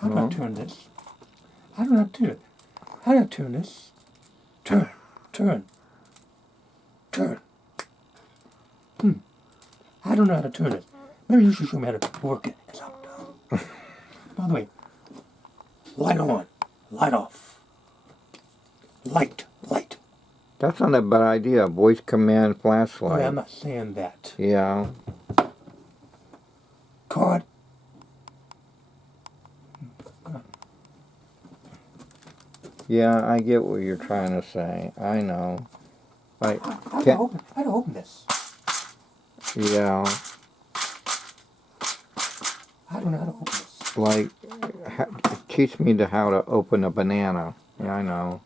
How do I turn this? How do I do it? How do I turn this? Turn. I don't know how to turn it. Maybe you should show me how to work it. It's up, down. By the way, light on, light off, light. That's not a bad idea. Voice command flashlight. Okay, I'm not saying that. Yeah. Card. Yeah, I get what you're trying to say. I know. Like, How do I open this? yeah. I don't know how to open this. Like, teach me how to open a banana. Yeah, I know.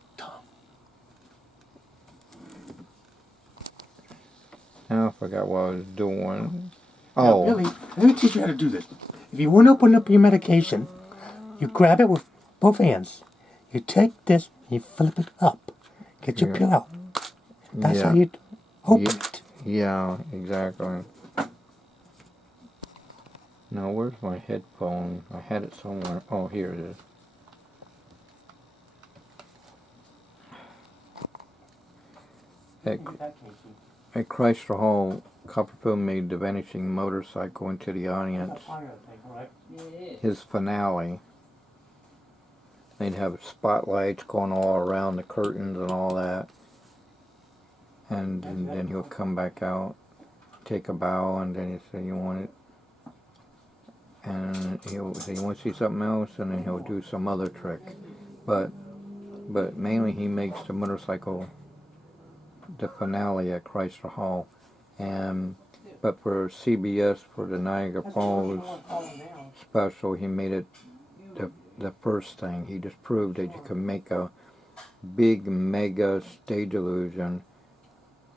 I forgot what I was doing. Now, Oh. Billy, let me teach you how to do this. If you want to open up your medication, you grab it with both hands. You take this and you flip it up. Get your pill out. That's how you open it. Yeah, exactly. Now, where's my headphone? I had it somewhere. Oh, here it is. At Chrysler Hall, Copperfield made the vanishing motorcycle into the audience. His finale. They'd have spotlights going all around the curtains and all that. And then he'll come back out, take a bow, and then he'll say, you want it? And he'll say, you want to see something else? And then he'll do some other trick. But mainly he makes the motorcycle the finale at Chrysler Hall. But for CBS, for the Niagara Falls special, he made it the first thing. He just proved that you could make a big mega stage illusion,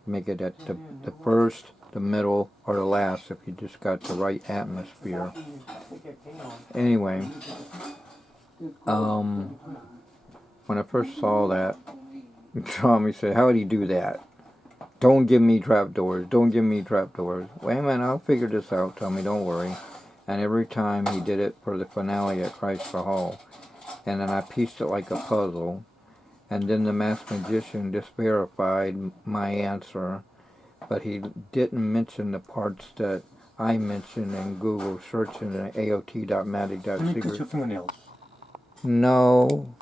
make it at the first, the middle, or the last if you just got the right atmosphere. Anyway, when I first saw that, Tommy said, how would he do that? Don't give me trapdoors. Don't give me trapdoors. Wait a minute, I'll figure this out, Tommy, don't worry. And every time he did it for the finale at Chrysler Hall. And then I pieced it like a puzzle. And then the Masked Magician just verified my answer. But he didn't mention the parts that I mentioned in Google searching at aot.matic.secret. Let me cut your fingernails. No.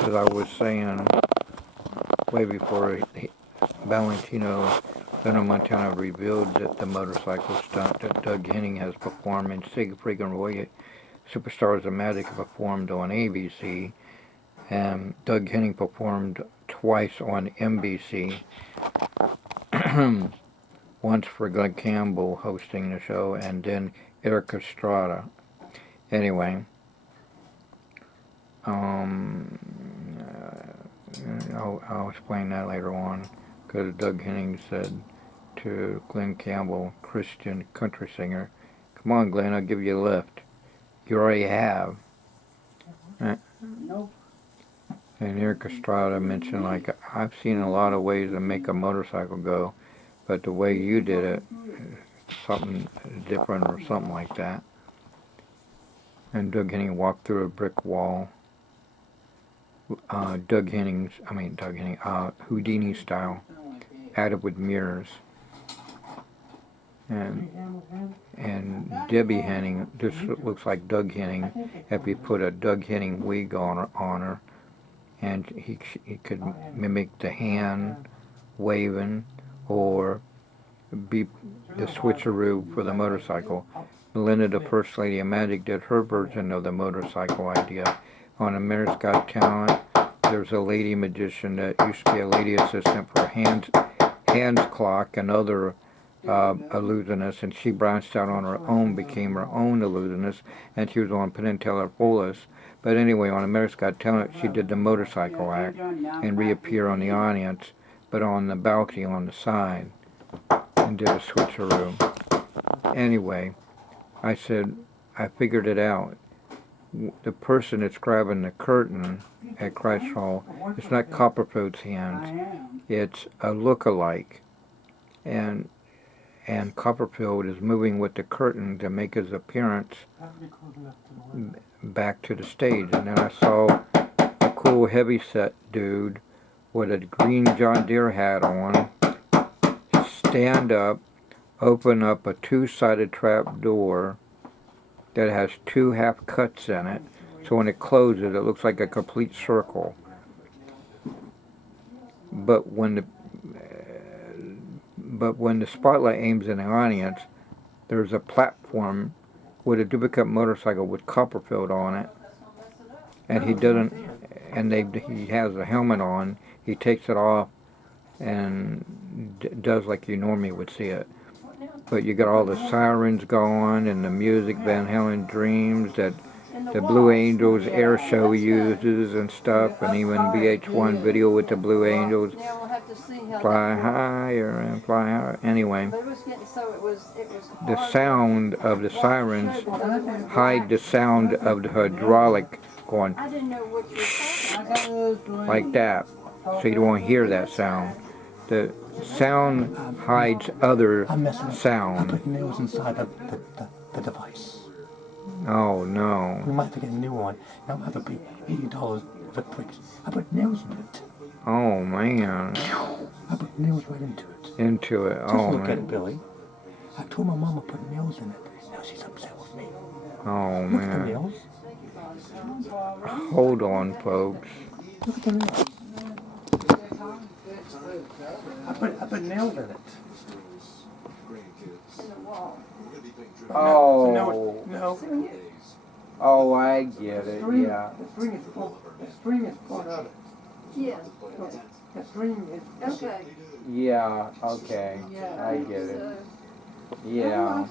As I was saying, way before Valentino Benno Montana revealed that the motorcycle stunt that Doug Henning has performed and Siegfried and Roy, Superstars of Magic, performed on ABC, and Doug Henning performed twice on NBC. Once for Glenn Campbell hosting the show, and then Erik Estrada. Anyway, I'll explain that later on, because Doug Henning said to Glenn Campbell, Christian country singer, come on Glenn, I'll give you a lift. You already have. Nope. And Erik Estrada mentioned, like, I've seen a lot of ways to make a motorcycle go, but the way you did it, something different or something like that. And Doug Henning walked through a brick wall. Houdini style, added with mirrors. And Debbie Henning, this looks like Doug Henning, if you put a Doug Henning wig on her, and he could mimic the hand waving, or be the switcheroo for the motorcycle. Melinda, the First Lady of Magic, did her version of the motorcycle idea. On America's Got Talent, there's a lady magician that used to be a lady assistant for Hans Clock and other illusionists, and she branched out on her own, became her own illusionist, and she was on Penn and Teller Foolish. But anyway, on America's Got Talent, she did the motorcycle act and reappear on the audience, but on the balcony on the side, and did a switcheroo. Anyway, I said, I figured it out. The person that's grabbing the curtain at Christ Hall, it's not Copperfield's hands, it's a look-alike. And and Copperfield is moving with the curtain to make his appearance back to the stage. And then I saw a cool heavyset dude with a green John Deere hat on stand up, open up a two-sided trap door that has two half cuts in it, so when it closes it looks like a complete circle. But when the spotlight aims in the audience, there's a platform with a duplicate motorcycle with Copperfield on it, and he has a helmet on. He takes it off and does like you normally would see it. But you got all the sirens going and the music, Van Halen Dreams, that the Blue Angels air show uses and stuff, and even VH1 video with the Blue Angels. Fly higher and fly higher. Anyway, the sound of the sirens hide the sound of the hydraulic going like that, so you won't hear that sound. The sound hides other sound. I put nails inside the device. Oh no. We might have to get a new one. Now I have to pay $80 for bricks. I put nails in it. Oh man. I put nails right into it. Into it. Just Oh look at man. it, Billy. I told my mom I put nails in it. Now she's upset with me. Oh Look at the man. nails. Hold on, folks. Look at the nails. I put nails in it. Oh. No. Oh, I get it. Yeah. The string is part of it. Yeah. The string is. Okay. Yeah. Okay. I get it. So, Yeah.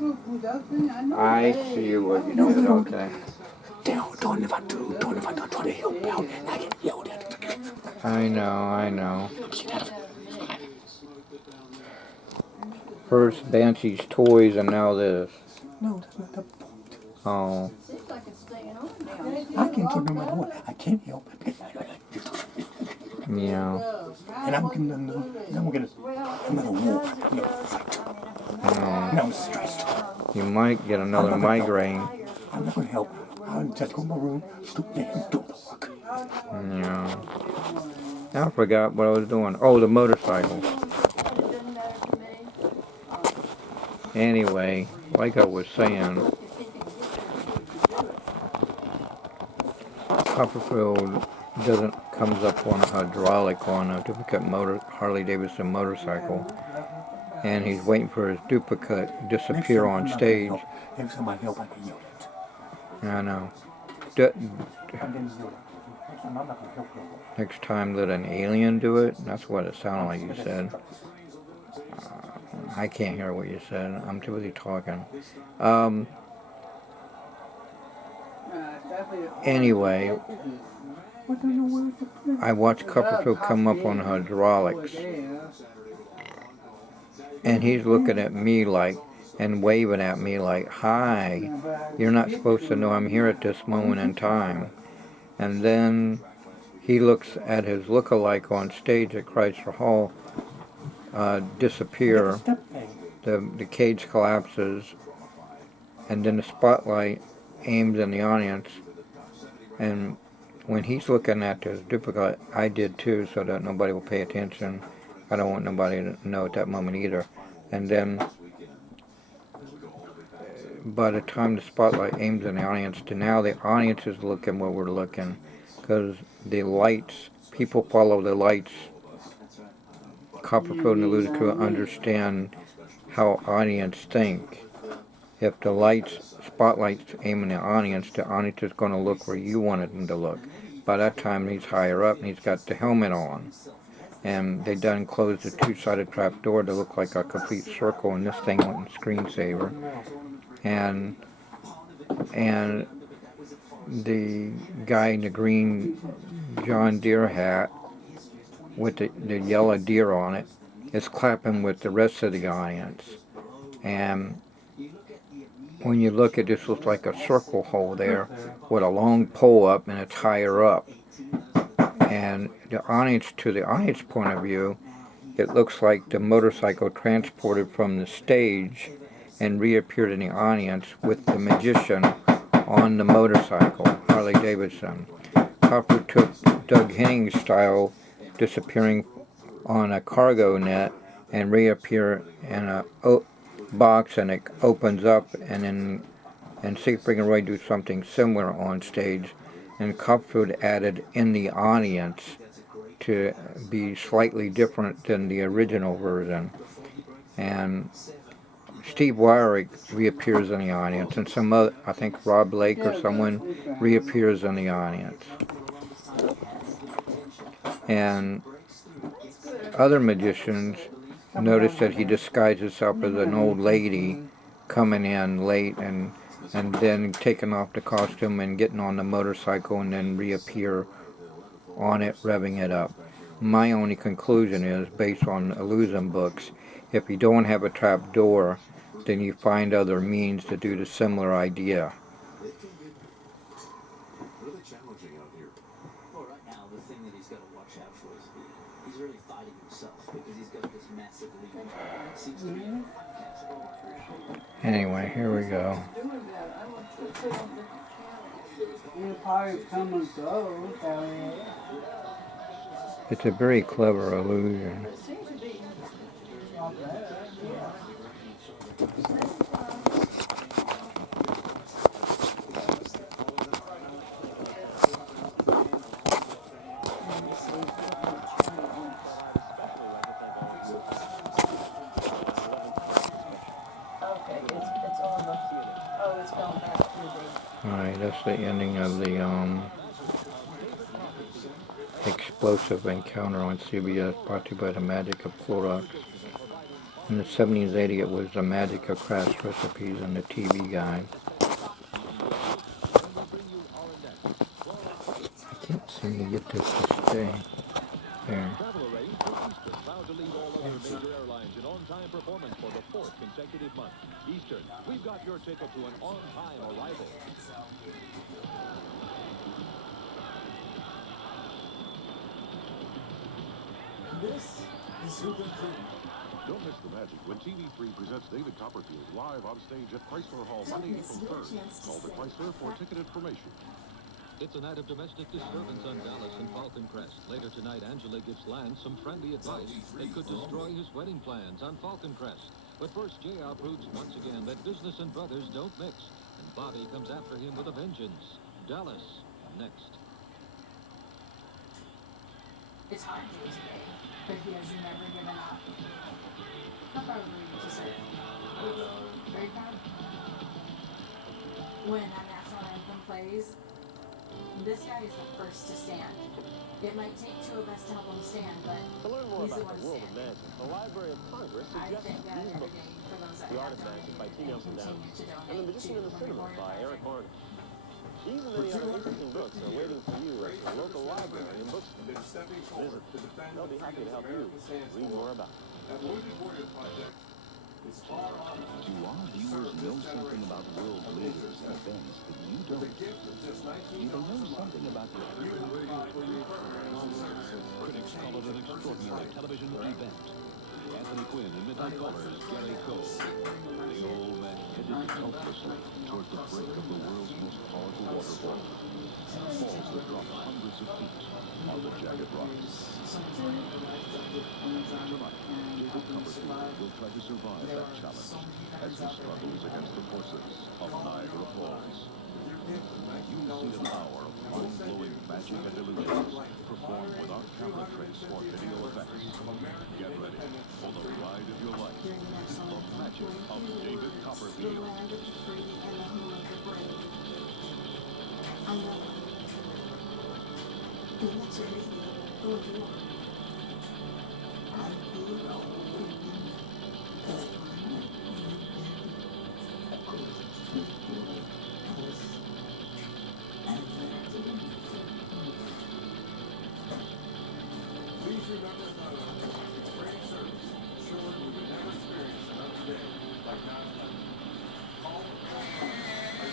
I see what you did. Okay. Don't if I do. Don't if I try to help out. I get yelled at. I know. First Banshee's toys and now this. No, that's not the point. Oh. seems like it's staying on now. I can talk no matter what. I can't help it. Yeah. And I'm gonna another war. Fight. Now I'm stressed. You might get another migraine. I'm not gonna help. I'll just go in my room, stoop there, and do the work. Yeah. I forgot what I was doing. Oh, the motorcycle. It doesn't matter to me. Anyway, like I was saying, Copperfield comes up on a hydraulic on a duplicate Harley Davidson motorcycle, and he's waiting for his duplicate to disappear on stage. If somebody help, I can yell it. I know. Next time let an alien do it. That's what it sounded like you said. I can't hear what you said. I'm too busy talking. Anyway, I watched Copperfield come up on hydraulics, and he's looking at me like, and waving at me like, "Hi, you're not supposed to know I'm here at this moment in time." And then he looks at his look-alike on stage at Chrysler Hall disappear. The cage collapses, and then the spotlight aims in the audience. And when he's looking at his duplicate, I did too, so that nobody will pay attention. I don't want nobody to know at that moment either. And then by the time the spotlight aims in the audience, now the audience is looking where we're looking, because the lights, people follow the lights. Copperfield and the Loose Crew understand how audience think. If the spotlights aim in the audience is going to look where you wanted them to look. By that time, he's higher up and he's got the helmet on. And they done closed the two-sided trap door to look like a complete circle, and this thing went in screensaver. And the guy in the green John Deere hat with the yellow deer on it is clapping with the rest of the audience. And when you look, it just looks like a circle hole there with a long pole up, and it's higher up. And to the audience point of view, it looks like the motorcycle transported from the stage and reappeared in the audience with the magician on the motorcycle, Harley Davidson. Coppola took Doug Henning's style, disappearing on a cargo net and reappear in a box, and it opens up, and Siegfried and Roy do something similar on stage, and Coppola added in the audience to be slightly different than the original version. And Steve Wyrick reappears in the audience, and some other, I think Rob Lake or someone reappears in the audience. And other magicians notice that he disguised himself as an old lady coming in late and then taking off the costume and getting on the motorcycle and then reappear on it, revving it up. My only conclusion is, based on illusion books, if you don't have a trap door, then you find other means to do the similar idea. Really challenging out here. Well, right now, the thing that he's got to watch out for is he's really fighting himself because he's got this massive lead. It seems to be Anyway, here we go. Doing that, I want to put on different channels. You'll probably come and go. It's a very clever illusion. It seems to be. Not bad. Okay, it's on the, oh, it's gone back to the, Alright, that's the ending of the explosive encounter on CBS, brought to you by the Magic of Clorox. In the 70s, 80s, it was the Magic of Craft Recipes and the TV Guide. I can't seem to get this to stay. There. Travel arranged for Eastern, proud to lead all other major airlines in on-time performance for the 4th consecutive month. Eastern, we've got your ticket to an on-time arrival. This is Super Crew. Don't miss the magic when TV3 presents David Copperfield live on stage at Chrysler Hall Monday, April 3rd. Call the Chrysler for ticket information. It's a night of domestic disturbance on Dallas and Falcon Crest. Later tonight, Angela gives Lance some friendly advice that could destroy his wedding plans on Falcon Crest. But first, JR proves once again that business and brothers don't mix, and Bobby comes after him with a vengeance. Dallas, next. It's hard day today, but he has never given up. How far were you to serve? Very proud. When our national anthem plays, this guy is the first to stand. It might take two of us to help him stand, but To learn more he's the about one the world of standing. magic, the Library of Congress I suggests thank God these every books. day for those that The have Art of Magic by T. donated Nelson and Down, continue to and The donate Magician to in the the Cinema Memorial by Eric Project. Horner. These and many other interesting books are waiting for you at your local library and bookstore. Visit. They'll be happy to help you read more about it. Do our viewers know something about world leaders and events that you don't? Do they know something about the Critics call it an extraordinary television event. Anthony Quinn in Midnight Colors, Gary Cole. The old man headed helplessly toward the brink of the world's most powerful waterfall. Falls that drop hundreds of feet on the jagged rocks. Tonight, David Copperfield will try to survive that challenge as he struggles against the forces of Niagara Falls. You'll see an hour of mind-blowing magic and illusions performed without camera tricks or video effects. Get ready for the ride of your life. The magic of David Copperfield. Land of the free and the home of the brave. I know. And that's your name. Oh, you are. I feel all Please remember it's great service. Sure, we would never experience another day like 9/11. Call right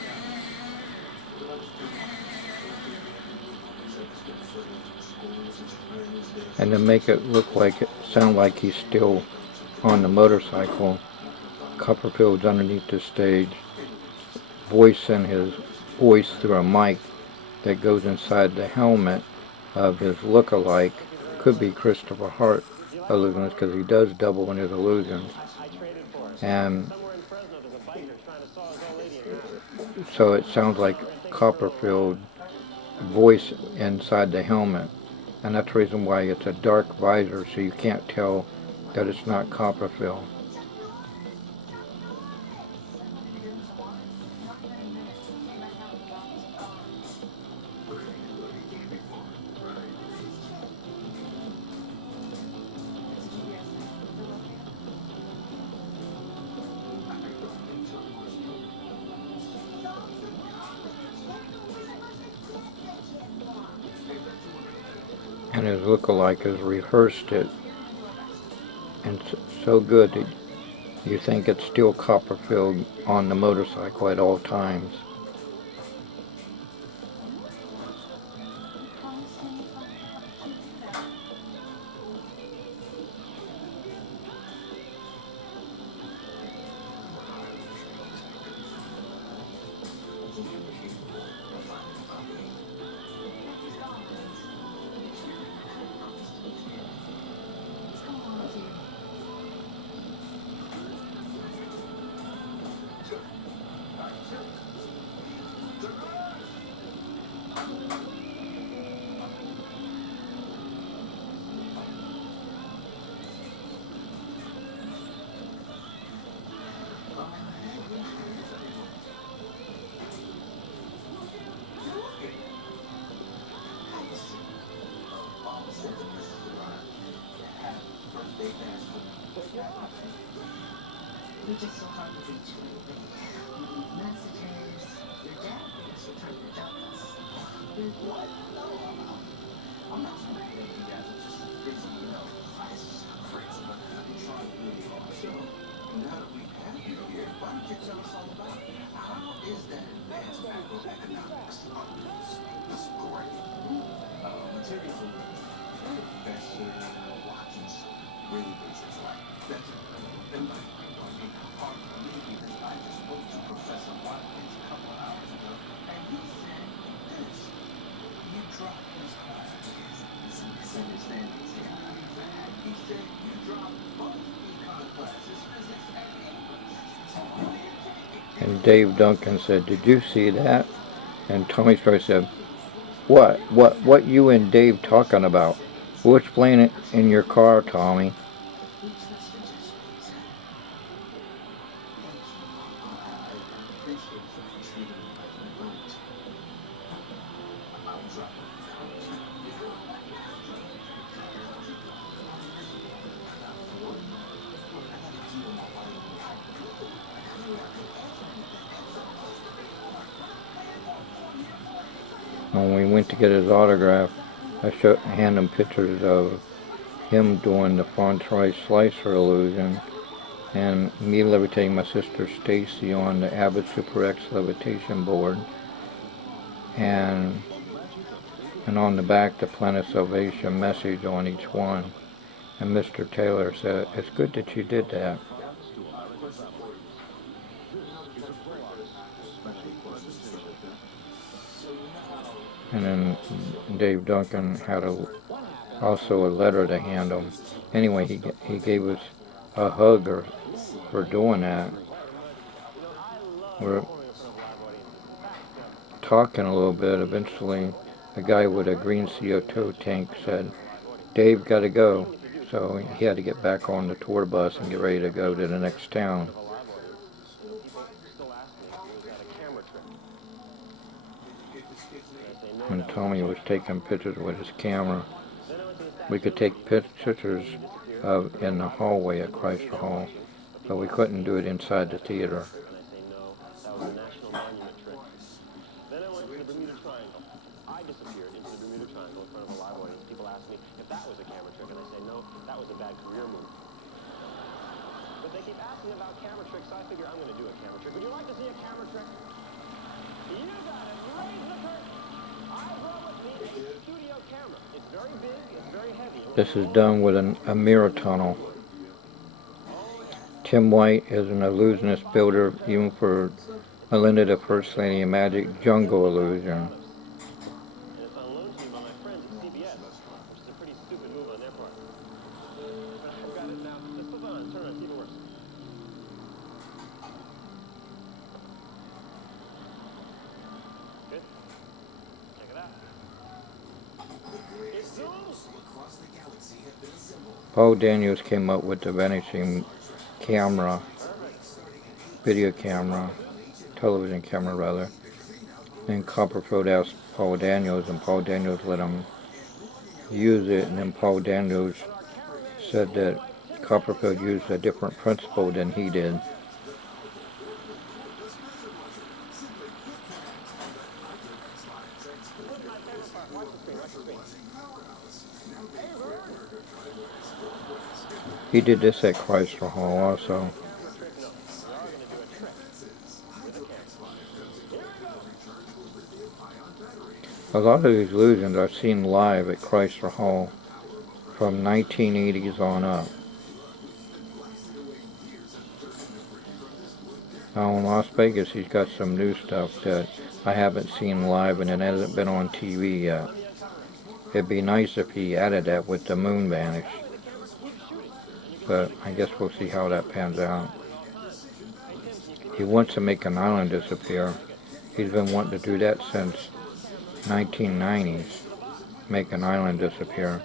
now. And to make it sound like he's still on the motorcycle, Copperfield's underneath the stage, voicing his voice through a mic that goes inside the helmet of his look-alike. Could be Christopher Hart illusions, because he does double in his illusions. And so it sounds like Copperfield voice inside the helmet. And that's the reason why it's a dark visor, so you can't tell that it's not Copperfield. And his look-alike has rehearsed it, and so good that you think it's still Copperfield on the motorcycle at all times. We just so hard to reach you. We leave messages. Your dad thinks you're trying to dump us. What? No, I'm not trying to hit you guys. I'm just busy, you know. I just crazy about having fun really on the show. Now that we have you here, why don't you tell us all about it? How is that advanced macroeconomics? This is great. Materials are Professor Watkins really basics like that's it. And like hard for me because I just spoke to Professor Watkins a couple hours ago, and he said this: you dropped his classes. Misunderstandings here. He said you dropped both econ classes, physics and English. And Dave Duncan said, "Did you see that?" And Tommy Story said, What you and Dave talking about? We'll explain it in your car, Tommy." When we went to get his autograph, I hand him pictures of him doing the Fauntleroy Slicer illusion, and me levitating my sister Stacy on the Abbott Super X levitation board, and on the back the Planet Salvation message on each one. And Mr. Taylor said, "It's good that you did that." And then Dave Duncan had also a letter to hand him. Anyway, he gave us a hug for doing that. We're talking a little bit. Eventually, a guy with a green CO2 tank said, "Dave got to go." So he had to get back on the tour bus and get ready to go to the next town. When Tommy was taking pictures with his camera, we could take pictures in the hallway at Chrysler Hall, but we couldn't do it inside the theater. Then I went to the Bermuda Triangle. I disappeared into the Bermuda Triangle in front of a live audience. People ask me if that was a camera trick, and I say, no, that was a bad career move. But they keep asking about camera tricks, so I figure I'm going to do a camera trick. Would you like to see a camera trick? You got it. Raise the curtain. I grow with it's a studio camera. It's very big, it's very heavy. This is done with a mirror tunnel. Tim White is an illusionist builder, even for Melinda the First Lady of Magic Jungle Illusion. And it's on loan to me by my friends at CBS, which is a pretty stupid move on their part. I've got it now. Just flip it on, turn it on, see if it works. Good? Check it out. It zooms! Paul Daniels came up with the vanishing camera, video camera, television camera rather. Then Copperfield asked Paul Daniels, and Paul Daniels let him use it, and then Paul Daniels said that Copperfield used a different principle than he did. He did this at Chrysler Hall also. A lot of these illusions I've seen live at Chrysler Hall from 1980s on up. Now in Las Vegas he's got some new stuff that I haven't seen live and it hasn't been on TV yet. It'd be nice if he added that with the moon vanish. But I guess we'll see how that pans out. He wants to make an island disappear. He's been wanting to do that since 1990s. Make an island disappear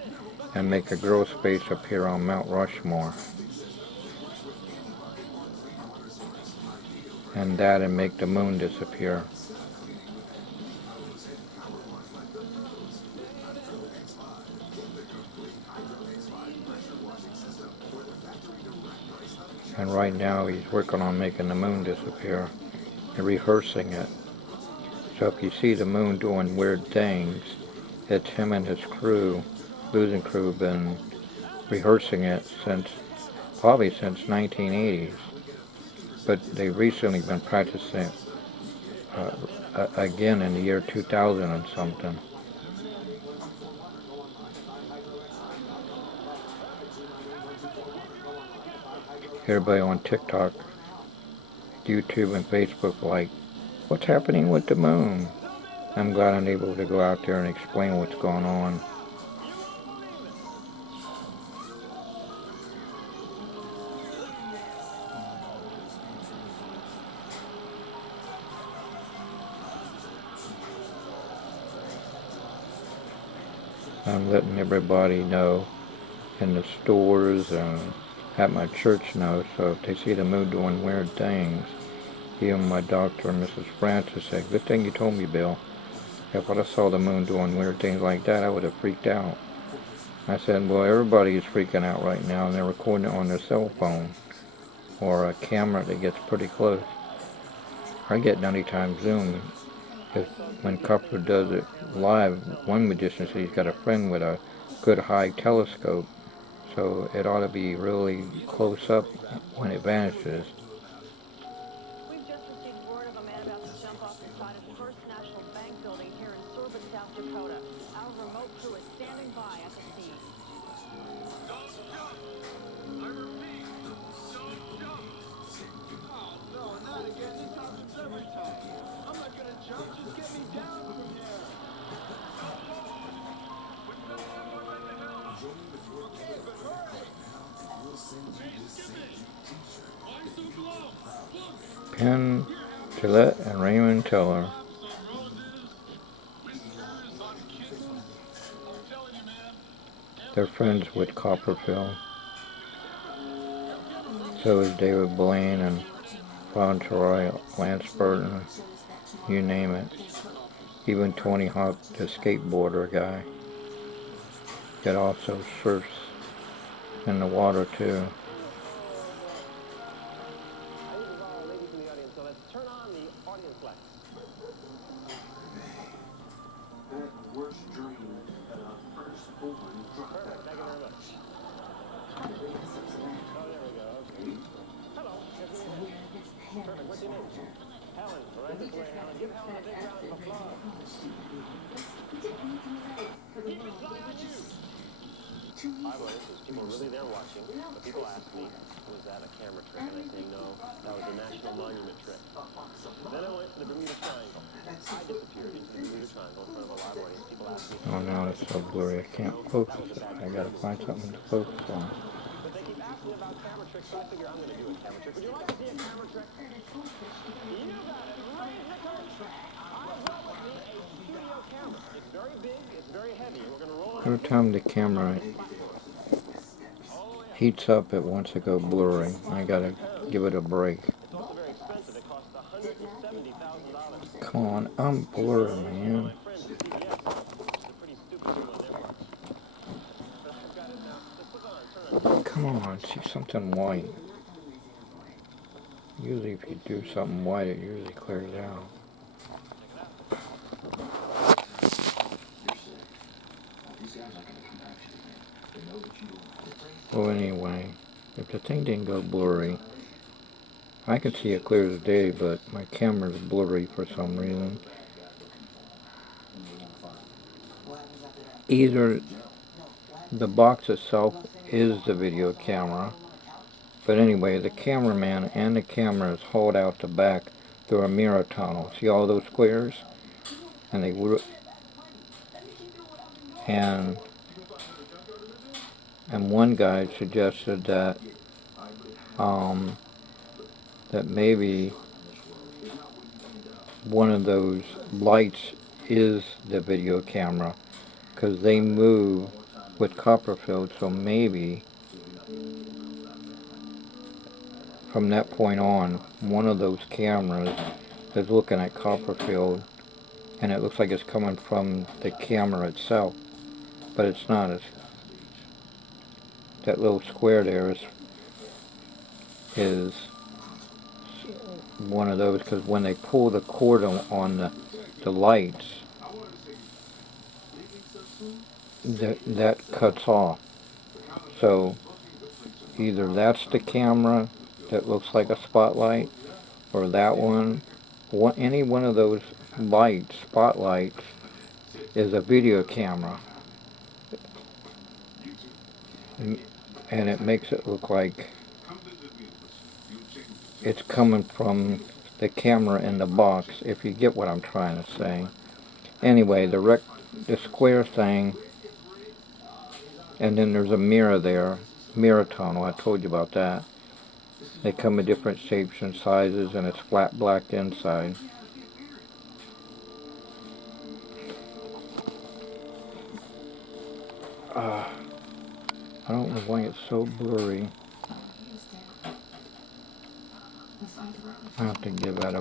and make a girl space appear on Mount Rushmore. And that and make the moon disappear. And right now he's working on making the moon disappear and rehearsing it. So if you see the moon doing weird things, it's him and his crew, Losing Crew, been rehearsing it probably since 1980s. But they've recently been practicing it again in the year 2000 and something. Everybody on TikTok, YouTube, and Facebook like, what's happening with the moon? I'm glad I'm able to go out there and explain what's going on. I'm letting everybody know in the stores and at my church know, so if they see the moon doing weird things, even my doctor, Mrs. Francis, said, good thing you told me, Bill. If I saw the moon doing weird things like that, I would have freaked out. I said, well, everybody is freaking out right now, and they're recording it on their cell phone or a camera that gets pretty close. I get 90 times zoom. Because when Copper does it live, one magician said he's got a friend with a good high telescope, so it ought to be really close up when it vanishes. We've just received word of a man about to jump off the side of the First National Bank building here in Service, South Dakota. Our remote crew is standing by at the scene. Don't jump! I repeat, don't jump! Oh, no, not again. This happens every time. I'm not gonna jump. Just get me down from here. Okay, but hurry! Penn Jillette and Raymond Teller. They're friends with Copperfield. So is David Blaine and Fauntleroy, Lance Burton, you name it. Even Tony Hawk, the skateboarder guy, that also surfs in the water too. Ladies in the audience, so let's turn on the audience lights. That worst dream that our firstborn dropped Perfect, that thank you very much. Oh, there we go, okay. Hello, yes, we need it. Perfect, what's your name? Helen, right this way, Helen. Give Helen a big round of applause. I've learned there's people really there watching, but people ask me, was that a camera trick? And I say, no, that was a national monument trick. Then I went to the Bermuda Triangle. I disappeared into the Bermuda Triangle in front of a live audience. People ask me, Oh, now it's so blurry I can't focus. I gotta find something to focus on. but they keep asking about camera tricks, so I figure I'm going to do a camera trick. Would you like to see a camera trick? You got it. Raise the curtain. I brought with me a studio camera. It's very big, it's very heavy, and we're going to roll it. Every time the camera heats up, it wants to go blurry. I gotta give it a break. It's also very expensive. It costs $170,000. Come on, I'm blurry, man. My friends at CBS, it's a pretty stupid deal on their part. But I've got it now. Let's look on. Turn on. Come on, see something white. Usually if you do something white, it usually clears out. Well, anyway, if the thing didn't go blurry, I can see it clear as day, but my camera's blurry for some reason. Either the box itself is the video camera, but anyway, the cameraman and the camera is hauled out the back through a mirror tunnel. See all those squares? And they would, and one guy suggested that that maybe one of those lights is the video camera, because they move with Copperfield, so maybe from that point on, one of those cameras is looking at Copperfield, and it looks like it's coming from the camera itself, but it's not. It's that little square there is one of those, because when they pull the cord on the lights, that cuts off. So either that's the camera that looks like a spotlight, or that one, any one of those lights, spotlights, is a video camera. And it makes it look like it's coming from the camera in the box, if you get what I'm trying to say. Anyway, the square thing, and then there's a mirror there, mirror tunnel, I told you about that. They come in different shapes and sizes, and it's flat black inside. I don't know why it's so blurry. I have to give that a